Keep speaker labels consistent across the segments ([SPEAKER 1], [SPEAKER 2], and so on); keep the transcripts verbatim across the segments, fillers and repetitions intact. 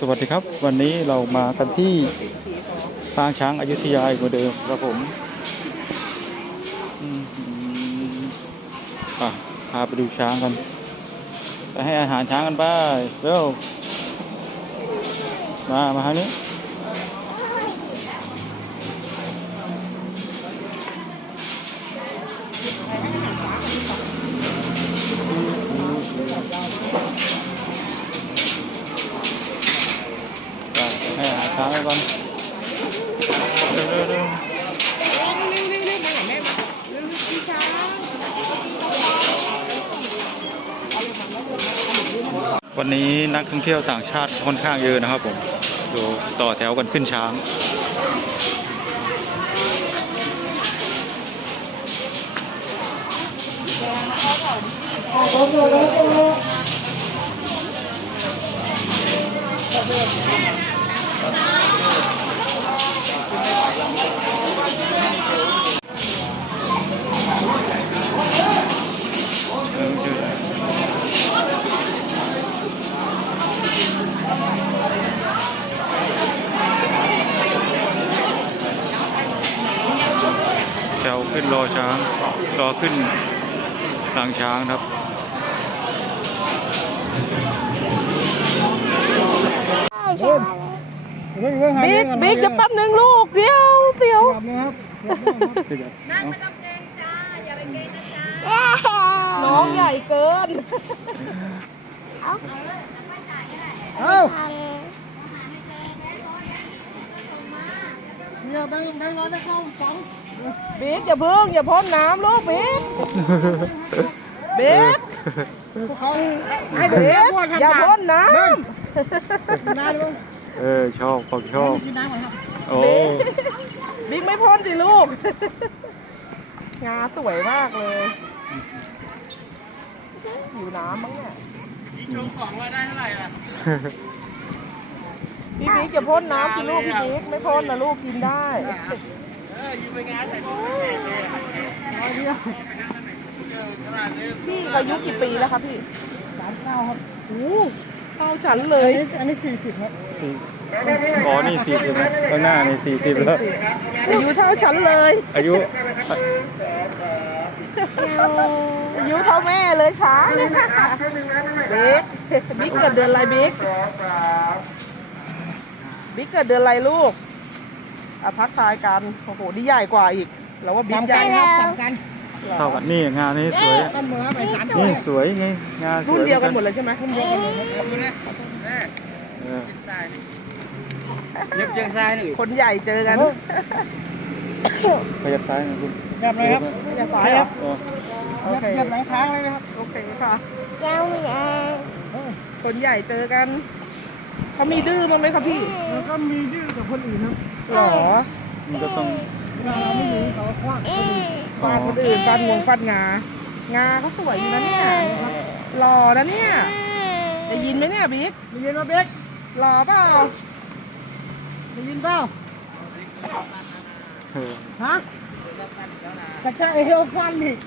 [SPEAKER 1] วัสดีครับวันนี้เรามากันที่ปางช้างอยุธยาอีกเหมือนเดิมครับผมอืมอ่ะพาไปดูช้างกันไปให้อาหารช้างกันไปเร็วมามาทางนี้ให้อาหารช้างไปก่อนเร็วเร็วเร็ววันนี้นักท่องเที่ยวต่างชาติค่อนข้างเยอะนะครับผมดูต่อแถวกันขึ้นช้างแถวขึ้นรอช้างรอขึ้นหลังช้างครับ
[SPEAKER 2] บิ๊กบิ๊กจะแป๊บนึงลูกเดี๋ยวเดี๋ยว
[SPEAKER 3] นั่งไม่ต้องเกรงจ้าอย่าไปเกรงนะจ้า
[SPEAKER 2] น้องใหญ่เกินเอาเอาอย่าไปไปร้อนไปเข้าฝังบิ๊กอย่าเพิ่งอย่าพ่นน้ำลูกบิ๊กบิ๊กให้บิ๊กอย่าพ่นน้ำ
[SPEAKER 1] เออชอบของชอบโอ้
[SPEAKER 2] บิ๊กไม่พ่นสิลูกงาสวยมากเลยอยู่น้ำมั้งเนี่ยพี่ชมของว่าได้เท่าไหร่ล่ะพี่บิ๊กอย่าพ่นน้ำสิลูกพี่บิ๊กไม่พ่นนะลูกกินได้เออยืมไปงานใส่ถุงพี่อายุกี่ปีแล้วครับพี่สามเก้าครับโอ้เท่าฉันเลยอันนี้สี่สิบครับ
[SPEAKER 1] อ๋อนี่สี่สิบนะข้างหน้านี่สี่สิบแล้ว
[SPEAKER 2] อายุเท่าฉันเลย
[SPEAKER 1] อายุ
[SPEAKER 2] อายุเท่าแม่เลยช้างบิ๊กบิ๊กเกิดเดือนอะไรบิ๊กบิ๊กเกิดเดือนอะไรลูกอ่ะพักทายกันโอ้โหนี่ใหญ่กว่าอีกแล้วว่าบิ๊กใหญ่ครับกัน
[SPEAKER 1] เท่ากันนี่งานนี้สวยนี่สวยไงงาน
[SPEAKER 2] รุ่นเดียวกันหมดเลยใช่ไหมรุ่นเดียวกันเลย
[SPEAKER 4] ยึดยังซ้ายหนึ่ง
[SPEAKER 2] คนใหญ่เจอกัน
[SPEAKER 1] ขยับซ้ายนะคุณ
[SPEAKER 4] แบบไหนครับ
[SPEAKER 2] ขยับซ้ายครับ
[SPEAKER 4] โอเคแบบไหนค้างเลยนะครับ
[SPEAKER 2] โอเคค่ะเจ้าแม่คนใหญ่เจอกันเขามีดื้อมั้งไหมครับพี่
[SPEAKER 4] แล้วก็มีดื้อกับคนอื่นครับ
[SPEAKER 2] หรอ
[SPEAKER 1] มันก็ต้อง
[SPEAKER 4] เราไม่รู้เขาคว้าง
[SPEAKER 2] ฟาดคนอื่นฟาดงวงฟาดงางาเขาสวยอยู่นะเนี่ยหล่อนะเนี่ยได้ยินไหมเนี่ยบิ๊ก
[SPEAKER 4] ได้ยินมาเบ๊ก
[SPEAKER 2] หล่อเปล่า
[SPEAKER 4] ได้ยินเปล่าฮะกระจายเอวฟันอีก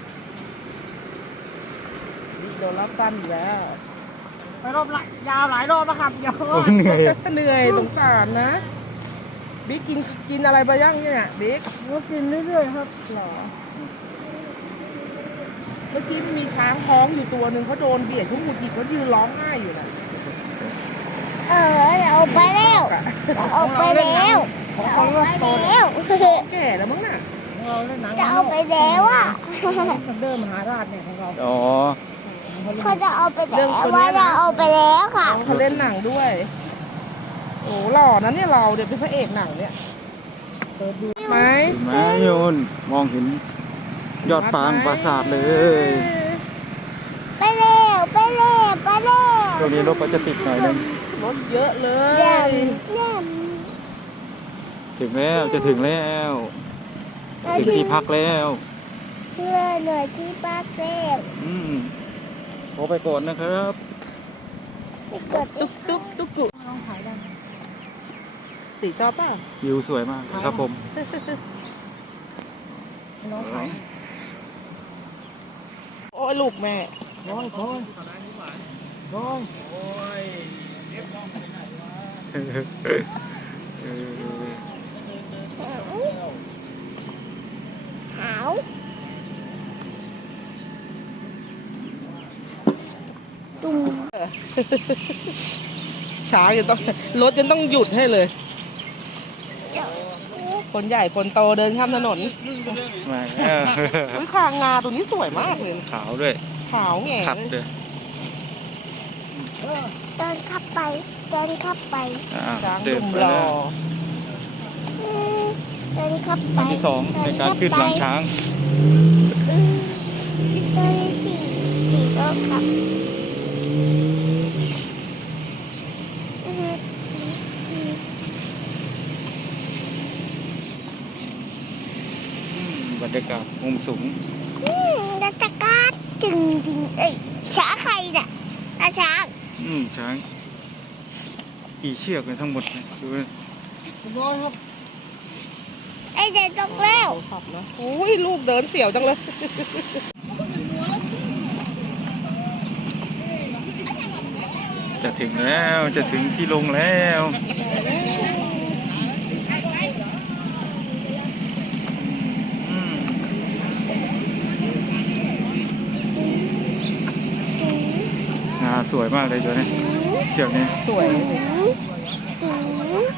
[SPEAKER 2] โดนรับฟันอยู่แล้ว
[SPEAKER 4] ไปรอบยาวหลายรอบนะครับยาว
[SPEAKER 1] เหนื่อย
[SPEAKER 2] เหนื่อยสงสารนะบิ๊กกินกินอะไรไปยังเนี่ยบิ๊ก
[SPEAKER 4] ก็กินเรื่อยๆครับ
[SPEAKER 2] หรอเมื่อกี้มีช้างท้องอยู่ตัวหนึ่งเขาโดนเบียดเขาหงุดหงิดเขายืนร้องไห้อยู่นะ
[SPEAKER 3] เออเอาไปแล้วเอาไปแล้วเอาไปแล้ว
[SPEAKER 2] แก่แล้วมั้งน่ะ
[SPEAKER 3] จะเอาไปแล้วอ่ะ
[SPEAKER 4] เดินมหาราชเนี่ยของเรา
[SPEAKER 1] อ๋อ
[SPEAKER 3] เขาจะเอาไปแล้วว่าจะเอาไปแล้วค่ะ
[SPEAKER 2] เขาเล่นหนังด้วยโอ้หล่อนะเนี่ยเราเดี๋ยวเป็นพระเอกหนังเนี่ยไหม
[SPEAKER 1] ไหมโยนมองเห็นยอดปางปราสาทเลย
[SPEAKER 3] ไปเร็วไปเร็วไปเร็ว
[SPEAKER 1] ตรงนี้รถก็จะติดหน่อยนึง
[SPEAKER 2] รถเยอะเลย
[SPEAKER 1] ถึงแล้วจะถึงแล้วถึงที่พักแล้ว
[SPEAKER 3] เพื่อหน่วยที่พักแล้ว
[SPEAKER 1] อืมโทรไปก่อนนะครับ
[SPEAKER 2] ตุ๊กตุ๊กตุ๊กตุ๊กน้องขายได้ตีชอบป่ะ
[SPEAKER 1] วิวสวยมากครับผม
[SPEAKER 2] น้องขายโอ้ยลูกแม่
[SPEAKER 4] โอ้ยโอ้ยโอ้ย
[SPEAKER 1] แถเออ
[SPEAKER 3] หาว ตุ้ม
[SPEAKER 2] ช้างจะต้องรถจะต้องหยุดให้เลย คนใหญ่คนโตเดินข้ามถนน
[SPEAKER 1] มาแล้ว
[SPEAKER 2] อุ้ยคางงาตัวนี้สวยมากเลย
[SPEAKER 1] ขาวด้วย
[SPEAKER 2] ขาวแง่
[SPEAKER 1] ขัด
[SPEAKER 2] เลย
[SPEAKER 1] ด้วย
[SPEAKER 3] เดินเข้าไป เดินเข้าไป
[SPEAKER 1] อ่ะ
[SPEAKER 2] ช้าง
[SPEAKER 1] เดิ
[SPEAKER 2] ดุ
[SPEAKER 1] น
[SPEAKER 2] ม
[SPEAKER 1] ไป
[SPEAKER 2] ร
[SPEAKER 1] แล้
[SPEAKER 2] อ
[SPEAKER 1] ว
[SPEAKER 3] อืมเดินเข้าไป
[SPEAKER 1] อันที่สองในการขึ้นหลังช้าง
[SPEAKER 3] อืมเดินสี่สี่ก็ครับอืมอืม
[SPEAKER 1] อืมบรรยากาศมุมสูง
[SPEAKER 3] อืมแล้วตะกร้าจึงจึงเอ้ยช้างใครน่ะอาช้าง
[SPEAKER 1] อืมช้างกี่เชือกเลยทั้งหมดเนี่ยดูนะ
[SPEAKER 4] ร้อยครับ
[SPEAKER 3] ไอ้เด็กตกแล้ว
[SPEAKER 2] โทรศัพท์นะอุ้ยลูกเดินเสียวจังเลย
[SPEAKER 1] จะถึงแล้วจะถึงที่ลงแล้วอืมงาสวยมากเลยตัวนี้เชือกนี้
[SPEAKER 2] สวย
[SPEAKER 3] จึงจึง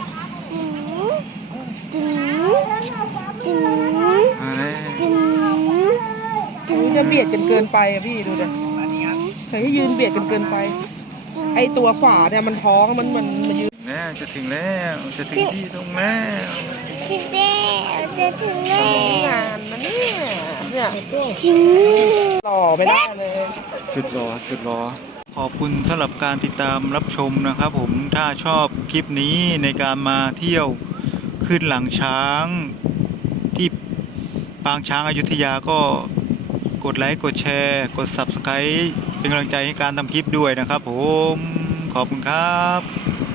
[SPEAKER 3] จึงจึง
[SPEAKER 1] มาแล้ว
[SPEAKER 3] จึงจึง
[SPEAKER 2] จะเบียดกันเกินไปอะพี่ดูดิเคยให้ยืนเบียดกันเกินไป ไอตัวขวาเนี่ยมันท้องมันมันมันยืน
[SPEAKER 1] แล้วจะถึงแล้วจะถึงที่ตรงแล้ว
[SPEAKER 3] ถึงแล้วจะถึงแล้
[SPEAKER 2] งานนะเนี่ยเนี่ย
[SPEAKER 3] ถึงนี่
[SPEAKER 2] หล่อไปได้เลย
[SPEAKER 1] สุดรอสุดรอขอบคุณสำหรับการติดตามรับชมนะครับผมถ้าชอบคลิปนี้ในการมาเที่ยวขึ้นหลังช้างที่ปางช้างอยุธยาก็กดไลค์กดแชร์กด ซับสไครบ์ เป็นกำลังใจให้การทำคลิปด้วยนะครับผมขอบคุณครับ